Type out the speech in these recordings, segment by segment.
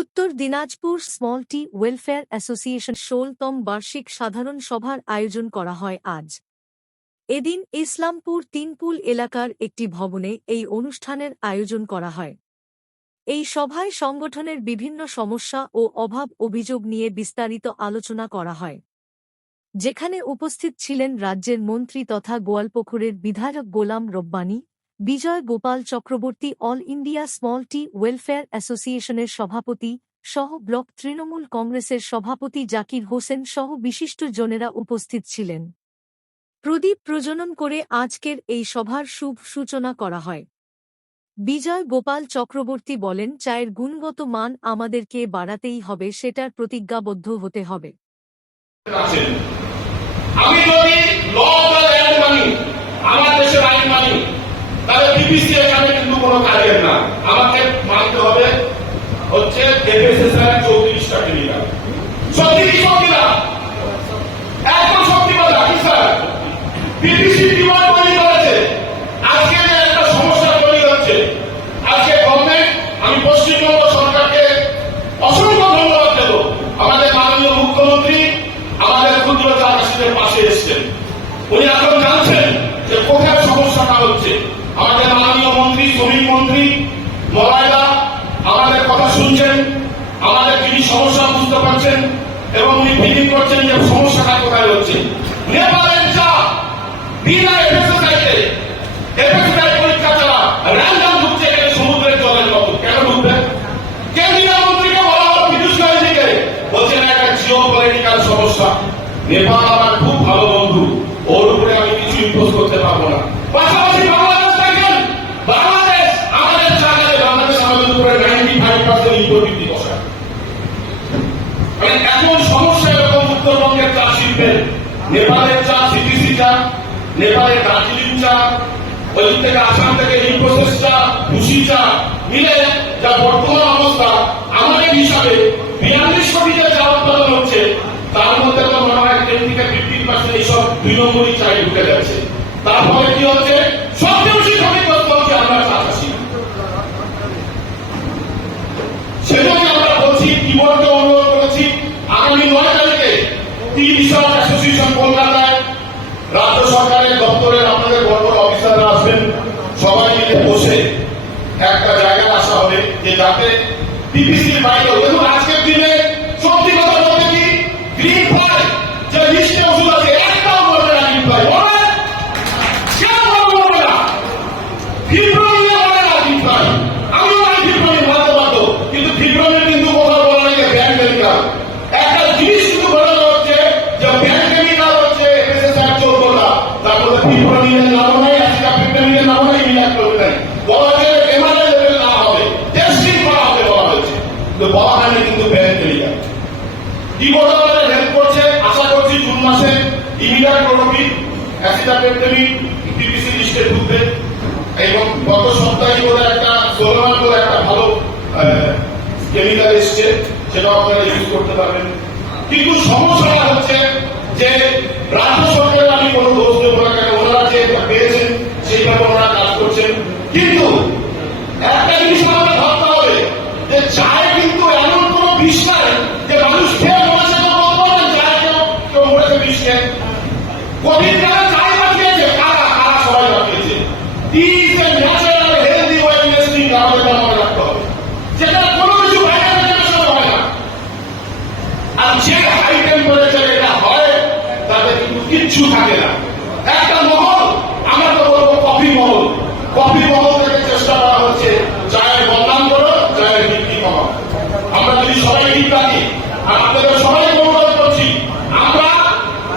উত্তর Dinajpur small tea welfare association ১৬তম বার্ষিক সাধারণ সভার আয়োজন করা হয় আজ। এদিন ইসলামপুর তিনপুল এলাকার একটি ভবনে এই অনুষ্ঠানের আয়োজন করা হয়। এই সভায় সংগঠনের বিভিন্ন সমস্যা ও অভাব অভিযোগ নিয়ে বিস্তারিত আলোচনা করা হয়, যেখানে উপস্থিত ছিলেন রাজ্যের মন্ত্রী তথা গোয়ালপুকুরের বিধায়ক Golam Rabbani, Bijoy Gopal Chakraborty, all India small tea welfare অ্যাসোসিয়েশনের সভাপতি সহ ব্লক তৃণমূল কংগ্রেসের সভাপতি জাকির হোসেন সহ বিশিষ্টজনেরা উপস্থিত ছিলেন। প্রদীপ প্রজ্বলন করে আজকের এই সভার শুভ সূচনা করা হয়। বিজয় গোপাল চক্রবর্তী বলেন, চায়ের গুণগত মান আমাদেরকে বাড়াতেই হবে, সেটার প্রতিজ্ঞাবদ্ধ হতে হবে। আমি যদি ল অফ দ্য ল্যান্ড মানি, আমার দেশের আইন মানি, তাহলে বিবিসি এখানে কিন্তু কোনো কাজের না। আমাকে মানতে হবে হচ্ছে এফএসএসআই 34টা টেলিগ্রাম। সত্যি কি সত্যি না? একদম সত্যি কথা কি স্যার? বিবিসি ডিমান্ড তৈরি করেছে। আজকে যে একটা সমস্যা তৈরি হচ্ছে, আজকে গভর্নমেন্ট, আমি পশ্চিমবঙ্গ সরকারকে অসংখ্য ধন্যবাদ দেব। আমাদের মাননীয় মুখ্যমন্ত্রী আমাদের ক্ষুদ্র চা চাষীদের পাশে এসছেন। উনি এখন জানছেন যে কোথায় সমস্যাটা হচ্ছে। আমাদের মাননীয় মন্ত্রী, শ্রমিক মন্ত্রী মলায়দা আমাদের কথা শুনছেন, আমাদের তিনি সমস্যা বুঝতে পারছেন এবং উনি ফিলিং করছেন যে সমস্যাটা কোথায় হচ্ছে। নেপালের চা বিনা এফএসএসআইতে, এফএসএসআই পরীক্ষা ছাড়া র্যান্ডম ঢুকছে এখানে সমুদ্রের জলের মতো। কেন ঢুকবে? কেন্দ্রীয় মন্ত্রীকে বলা হলো পীযূষ গোয়েলকে, বলছেন একটা জিওপলিটিক্যাল সমস্যা। নেপাল আমার খুব ভালো বন্ধু, ওর উপরে আমি কিছু ইম্পোজ করতে পারবো না। পাশাপাশি বাংলাদেশ দেখেন, বাংলাদেশ আমাদের জায়গায়, বাংলাদেশ আমাদের উপরে 95% ইম্পোর্ট বৃদ্ধি বসায়। মানে এমন সমস্যা এরকম উত্তরবঙ্গের চা শিল্পের, নেপালের চা, সিটিসি চা, নেপালের দার্জিলিং চা, ওই থেকে আসাম থেকে ইনফোসিস চা, খুশি চা মিলে যা বর্তমান অবস্থা, আমাদের হিসাবে 42 কোটি যে চা উৎপাদন হচ্ছে, তার মধ্যে তো মনে হয় 10 থেকে 15% এইসব 2 নম্বরই চাই ঢুকে যাচ্ছে। তারপরে কি হচ্ছে? সবচেয়ে বেশি ক্ষতিগ্রস্ত হচ্ছে আমরা চা চাষি। সেজন্য আমরা বলছি, কিবোর্ডকে অনুরোধ করেছি, আগামী 9 তারিখে টি রিসার্চ অ্যাসোসিয়েশন কলকাতায় রাজ্য সরকারের দপ্তরের আপনাদের বড় বড় অফিসাররা আসবেন, সবাই মিলে বসে একটা জায়গায় আসা হবে যে যাতে পিপিসির বাইরেও, দেখুন আজকের দিনে সত্যি কথা বলতে কি, গ্রিন ফ্লাই যে লিস্টে ওষুধ আছে একটাও বলবে না। গ্রিন ফ্লাই বলে কেন বলবে না? ফিব্রোনিয়া বলে না গ্রিন ফ্লাই। আমিও আমি ফিব্রোনি মানতে পারতো, কিন্তু ফিব্রোনির কিন্তু কোথাও বলা নেই যে ব্যাংক কেমিক্যাল। একটা জিনিস কিন্তু বলা হচ্ছে যে ব্যাংক কেমিক্যাল হচ্ছে এফএসএসআই 14টা, তার মধ্যে ফিব্রোনিয়ার নাম নাই, অ্যাসিটামিনোফেনের নাম নাই, ইমিডাক্লোপিড নাই। বলা হচ্ছে এমআরআই লেভেল না হবে, টেস্টিং করা হবে বলা হয়েছে, কিন্তু বলা হয়নি কিন্তু ব্যাংক কেমিক্যাল। কি বলা আমাদের হেল্প করছে, আশা করছি জুন মাসে ইমিডাক্লোপিড, অ্যাসিটামিনোফেন পিপিসি লিস্টে ঢুকবে। এবং গত সপ্তাহে বলে একটা সোলোমান বলে একটা ভালো কেমিক্যাল এসছে, সেটা আপনারা ইউজ করতে পারবেন। কিন্তু সমস্যাটা হচ্ছে যে রাজ্য সরকারের আমি কোনো দোষ দেবো না, কেন ওনারা যে পেয়েছেন সেইভাবে ওনারা কাজ করছেন। কিন্তু একটা জিনিস আমাদের ভাবতে হবে যে চায় কিন্তু এমন কোন বিষ নাই যে মানুষ খেয়ে মরেছে, তো বলতে পারবেন চায় কেউ মরেছে বিষ খেয়ে? কোভিড কালে চায় বাঁচিয়েছে কারা? কারা সবাই বাঁচিয়েছে। Is a natural healthy way investing, আমাদের মনে রাখতে হবে, যেটা কোনো কিছু বাইরে হয় না। আর যে হাই টেম্পারেচার এটা হয় তাতে কিন্তু কিচ্ছু থাকে না। একটা মহল, আমরা তো বলবো কফি মহল, কফি মহল থেকে চেষ্টা করা হচ্ছে চায়ের বদনাম করো, চায়ের বিক্রি কমাও। আমরা যদি সবাই ঠিক থাকি, আর আপনাদের সবাই অনুরোধ করছি, আমরা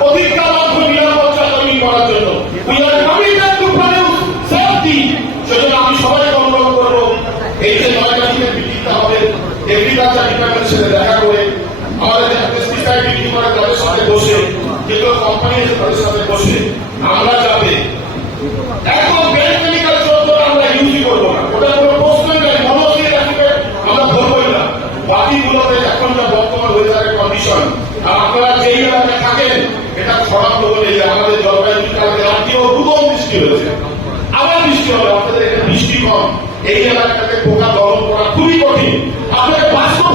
প্রতিজ্ঞাবদ্ধ নিরাপদ চা তৈরি করার জন্য। We are committed to produce safety. সেজন্য আমি সবাইকে অনুরোধ করবো, এই যে 9 তারিখে বিক্রিটা হবে, এগ্রিকালচার ডিপার্টমেন্টের সাথে দেখা করে, আমাদের যে পেস্টিসাইড বিক্রি করে তাদের সাথে বসে, যেগুলো কোম্পানি আছে তাদের সাথে বসে আমরা যাবে একদম ব্যাংক কেমিক্যাল 14 আমরা ইউজই করবো না। ওটা কোনো প্রশ্নই নেই, মনোসিল আমরা ধরবই না। বাকিগুলোতে এখন যা বর্তমান ওয়েদারের কন্ডিশন, আর আপনারা যেই এলাকায় থাকেন এটা ছড়ানো বলে যে আমাদের জলবায়ু কারণে রাতেও দুর্গম বৃষ্টি হয়েছে, আবার বৃষ্টি হবে। আপনাদের এখানে বৃষ্টি কম, এই এলাকাটাকে পোকা দমন করা খুবই কঠিন। আপনাদের বাস্তব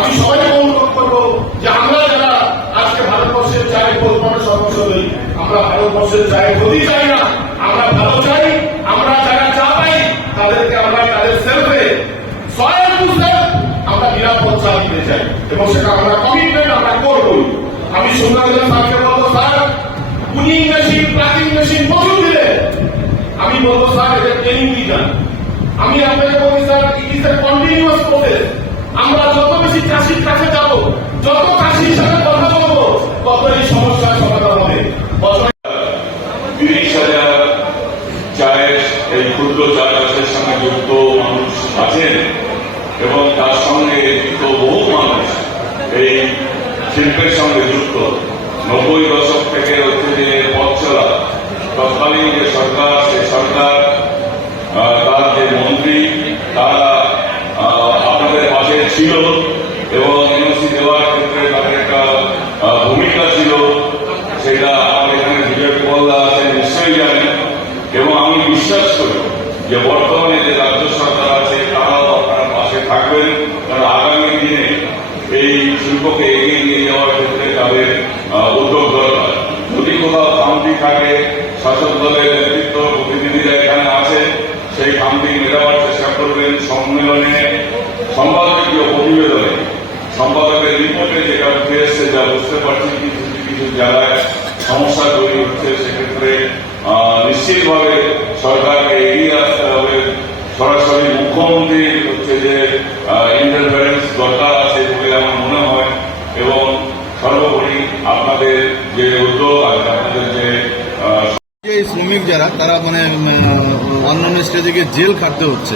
আমি সবাইকে অনুরোধ করবো যে আমরা যারা আজকে ভারতবর্ষের চায়ের পরিমাণে সদস্য হই, আমরা ভারতবর্ষের চায়ের ক্ষতি চাই না, আমরা ভালো চাই। আমরা যারা চা পাই তাদেরকে আমরা তাদের সেলফে সয়েল টু সেলফ আমরা নিরাপদ চা দিতে চাই, এবং সেটা আমরা কমিটমেন্ট আমরা করবই। আমি সুন্দরবন স্যারকে বলবো, sir cooling machine, plucking machine প্রচুর দিলে, আমি বলবো স্যার এদের ট্রেনিং দিয়ে যান। আমি আপনাকে বলি sir, it is a continuous process. আমরা যত বেশি চাষির কাছে যাব, যত চাষির সাথে কথা বলবো, তত এই সমস্যার সমাধান হবে। 30,000 চায়ের এই ক্ষুদ্র চা চাষের সঙ্গে যুক্ত মানুষ আছেন, এবং তার সঙ্গে যুক্ত বহু মানুষ এই শিল্পের সঙ্গে যুক্ত। 90 দশক থেকে হচ্ছে যে পথ চলা তৎকালীন যে সরকার, সেই সরকার তার যে মন্ত্রী তারা আপনাদের পাশে ছিল, এবং এনওসি দেওয়ার ক্ষেত্রে তাদের একটা ভূমিকা ছিল, সেটা আমার এখানে বিজয় গোপালদা আছে নিশ্চয়ই জানেন। এবং আমি বিশ্বাস করি যে বর্তমানে যে রাজ্য সরকার আছে তারাও আপনার পাশে থাকবেন, কারণ আগামী দিনে এই শিল্পকে এগিয়ে নিয়ে যাওয়ার ক্ষেত্রে তাদের উদ্যোগ দরকার। যদি কোথাও খামতি থাকে, শাসক দলের নেতৃত্ব প্রতিনিধিরা এখানে আছে, সেই খামতি মেটাবার চেষ্টা করবেন। সম্মেলনে সম্পাদকীয় প্রতিবেদনে সম্পাদকের রিপোর্টে যেটা উঠে এসছে, যা বুঝতে পারছি কিছু কিছু জায়গায় সমস্যা তৈরি হচ্ছে, সেক্ষেত্রে নিশ্চিতভাবে সরকারকে এগিয়ে আসতে হবে। সরাসরি মুখ্যমন্ত্রী হচ্ছে যে ইন্টারফারেন্স দরকার আছে বলে আমার মনে হয়। এবং সর্বোপরি আপনাদের যে উদ্যোগ আছে, আপনাদের যে শ্রমিক যারা তারা মানে অন্যান্য স্টেজে গিয়ে জেল খাটতে হচ্ছে,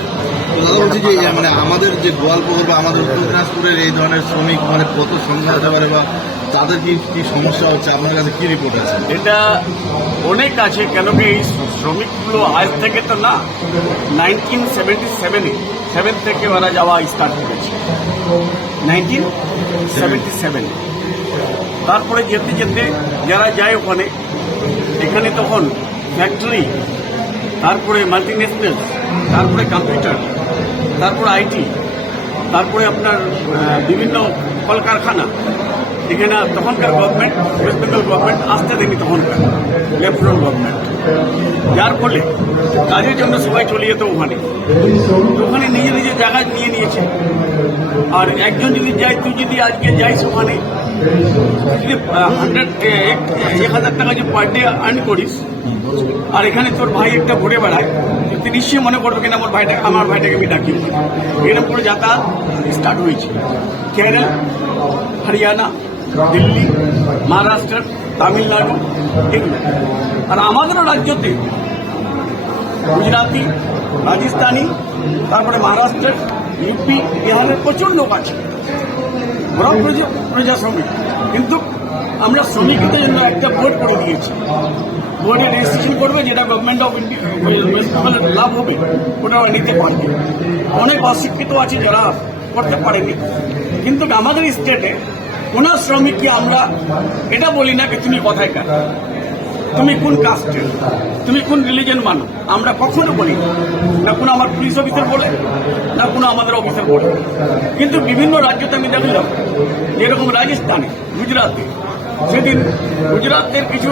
তো দাদা বলছি যে মানে আমাদের যে গোয়ালপুর বা আমাদের উত্তর দিনাজপুরের এই ধরনের শ্রমিক মানে কত সংখ্যা হতে পারে, বা তাদের কি সমস্যা হচ্ছে, আপনার কাছে কি রিপোর্ট আছে? এটা অনেক আছে, কেন কি এই শ্রমিকগুলো আজ থেকে তো না, 1977 থেকে ওরা যাওয়া স্টার্ট করেছে, 1977। তারপরে যেতে যেতে যারা যায় ওখানে, এখানে তখন ফ্যাক্টরি, তারপরে মাল্টিন্যাশনাল, তারপরে কম্পিউটার, তারপরে আইটি, তারপরে আপনার বিভিন্ন কলকারখানা। এখানে তখনকার গভর্নমেন্ট, ওয়েস্ট বেঙ্গল গভর্নমেন্ট আসতে দেয়নি, তখনকার লেফটেন্যান্ট গভর্নমেন্ট, যার ফলে কাজের জন্য সবাই চলে যেত ওখানে। ওখানে নিজে নিজের জায়গা নিয়ে নিয়েছে। আর একজন যদি যায়, তুই যদি আজকে যাইস ওখানে, যদি 1,000 টাকা যদি পার ডে আর্ন করিস, আর এখানে তোর ভাই একটা ঘুরে বেড়ায়, তুই নিশ্চয়ই মনে করবে কিনা আমার ভাইটাকে আমি ডাকি। এরকম করে যাতায়াত স্টার্ট হয়েছে কেরল, হরিয়ানা, দিল্লি, মহারাষ্ট্র, তামিলনাড়ু, এগুলো। আর আমাদের রাজ্যতে গুজরাটি, রাজস্থানী, তারপরে মহারাষ্ট্র, ইউপি, বিহারের প্রচুর লোক আছে, বড় প্রজা শ্রমিক। কিন্তু আমরা শ্রমিকদের জন্য একটা বোর্ড করে দিয়েছি, বোর্ডে রেজিস্ট্রেশন করবে, যেটা গভর্নমেন্ট অফ ইন্ডিয়া লাভ হবে ওটা নিতে পারবে। অনেক অশিক্ষিত আছে যারা করতে পারেনি। কিন্তু আমাদের স্টেটে কোন শ্রমিককে আমরা এটা বলি না যে তুমি কোথায় কাজ, তুমি কোন কাস্টের, তুমি কোন রিলিজন মানো, আমরা কখনো বলি না। কোনো আমার পুলিশ অফিসার বলে না, কোনো আমাদের অফিসার বলে। কিন্তু বিভিন্ন রাজ্যতে আমি দেখলাম, যেরকম রাজস্থানে, গুজরাটে, সেদিন গুজরাটের কিছু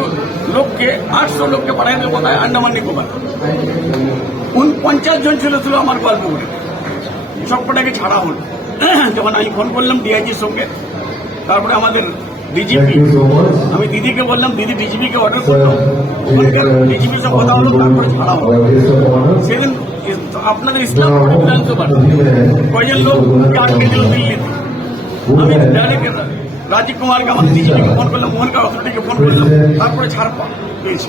লোককে 800 লোককে পাঠাই দেবো কোথায়, আন্দামান নিকোবর। 49 জন ছিল আমার গোয়ালপুরে, সবকটাকে ছাড়া হলো। যখন আমি ফোন করলাম ডিআইজির সঙ্গে, তারপরে আমাদের ডিজিপি, আমি দিদিকে বললাম, দিদি ডিজিপিকে অর্ডার করলো, ওখানকার ডিজিপির সব কথা হলো, তারপরে ছাড়া হলো। সেদিন আপনাদের ইসলামপুর বিধানসভার কয়েকজন লোক আটকে দিল দিল্লিতে। আমি ডাইরেক্ট রাজীব কুমারকে, আমাদের ডিজিপিকে ফোন করলাম, মোহনকার অথরিটিকে ফোন করলাম, তারপরে ছাড় পেয়েছি।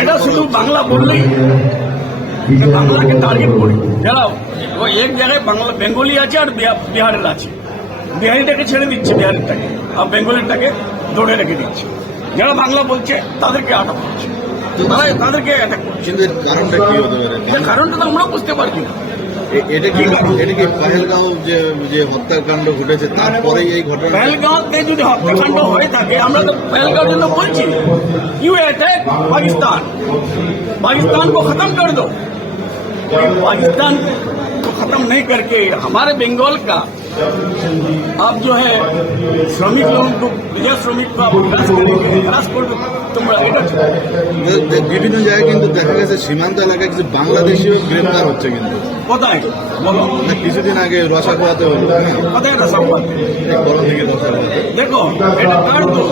এটা শুধু বাংলা বললেই, বাংলাকে টার্গেট করি। যারা ওই এক জায়গায় বাংলা বেঙ্গলি আছে আর বিহারের আছে, বিহারিটাকে ছেড়ে দিচ্ছে, বিহারিটাকে আর বেঙ্গলিটাকে ধরে রেখে দিচ্ছে। যারা বাংলা বলছে তাদেরকে আটক করছে, তাদেরকে অ্যাটাক করছে। কিন্তু কারণটা কি হতে পারে? কারণটা তো আমরা বুঝতে পারছি না। এটা কি পহেলগাঁও যে হত্যাকাণ্ড ঘটেছে তারপরে এই ঘটনা? পহেলগাঁওতে যদি হত্যাকাণ্ড হয়ে থাকে, আমরা তো পহেলগাঁওর জন্য বলছি, ইউ অ্যাটাক पाकिस्तान को खत्म कर दो। पाकिस्तान को खत्म नहीं नहीं करके हमारे बंगाल का आप जो है श्रमिक लोगों को विजय श्रमिक को आप হ্রাস করবে তোমরা এটা ঠিক। বিভিন্ন জায়গায় কিন্তু দেখা গেছে সীমান্ত এলাকায় কিছু বাংলাদেশিও গ্রেপ্তার হচ্ছে কিন্তু কোথায় বলো কিছুদিন আগে রসাখোয়াতে হলো কোথায় এটা সম্ভব? বড় থেকে রসাখোয়াতে দেখো এটা কার দোষ?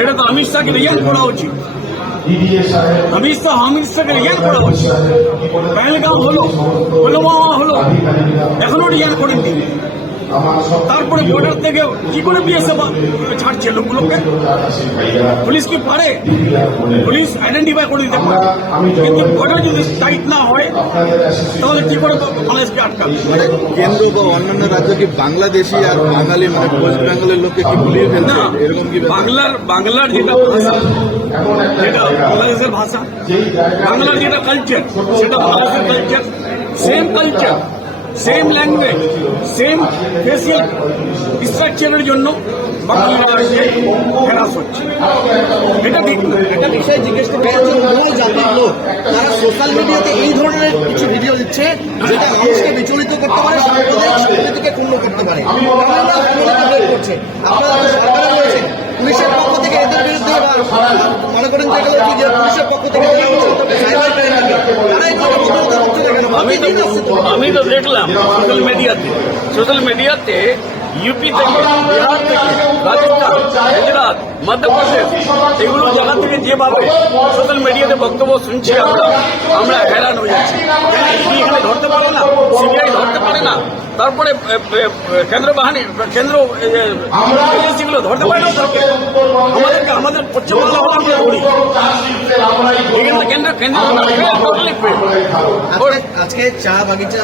এটা তো অমিত শাহকে রিয়ান করা উচিত। অমিত শাহকে রিয়ান করা উচিত। পহেলগাঁও হলো, পুলওয়ামা হলো, এখনো রিয়ান করেন তিনি। তারপরে বর্ডার থেকে কি করে বিএসএফ ছাড়ছে লোকগুলোকে? পুলিশ কি পারে? পুলিশ আইডেন্টিফাই করে দিতে পারে, কিন্তু বর্ডার যদি টাইট না হয় তাহলে কি করে বাংলাদেশকে আটকাবে? মানে কেন্দ্র বা অন্যান্য রাজ্য কি বাংলাদেশি আর বাঙালি মানে ওয়েস্ট বেঙ্গলের লোককে কি ভুলিয়ে ফেলছে না, এরকম কি ব্যাপার? বাংলার যেটা ভাষা সেটা বাংলাদেশের ভাষা, বাংলার যেটা কালচার সেটা বাংলাদেশের culture, same culture, same language, same facial স্ট্রাকচারের জন্য বাংলাদেশে হ্যারাস হচ্ছে। এটা ঠিক না। একটা বিষয় জিজ্ঞেস করতে চাই যে অন্য জাতির লোক তারা সোশ্যাল মিডিয়াতে এই ধরনের কিছু ভিডিও দিচ্ছে যেটা মানুষকে বিচলিত করতে পারে, সাম্প্রদায়িক সম্প্রীতিকে ক্ষুণ্ণ করতে পারে, করছে। আপনারা তো সরকারে রয়েছেন, পুলিশের পক্ষ থেকে এদের বিরুদ্ধে মনে করেন যে এগুলো কি যে পুলিশের পক্ষ থেকে সাইবার ক্রাইম থাকে, তারা এই ধরনের প্রতিরোধ করছে না কেন? আমি তো দেখলাম সোশ্যাল মিডিয়াতে ইউপি থেকে, বিহার থেকে, রাজস্থান, গুজরাট, মধ্যপ্রদেশ এগুলো জায়গা থেকে যেভাবে সোশ্যাল মিডিয়াতে বক্তব্য শুনছি আমরা হ্যারান হয়ে যাচ্ছি। এখানে ধরতে পারে না, সিবিআই ধরতে পারে না, তারপরে কেন্দ্র বাহিনী, কেন্দ্র এজেন্সিগুলো ধরতে পারে না। আমাদের পশ্চিমবাংলা হলো আমরা ধরি, এখানে কেন্দ্র আজকে চা বাগিচা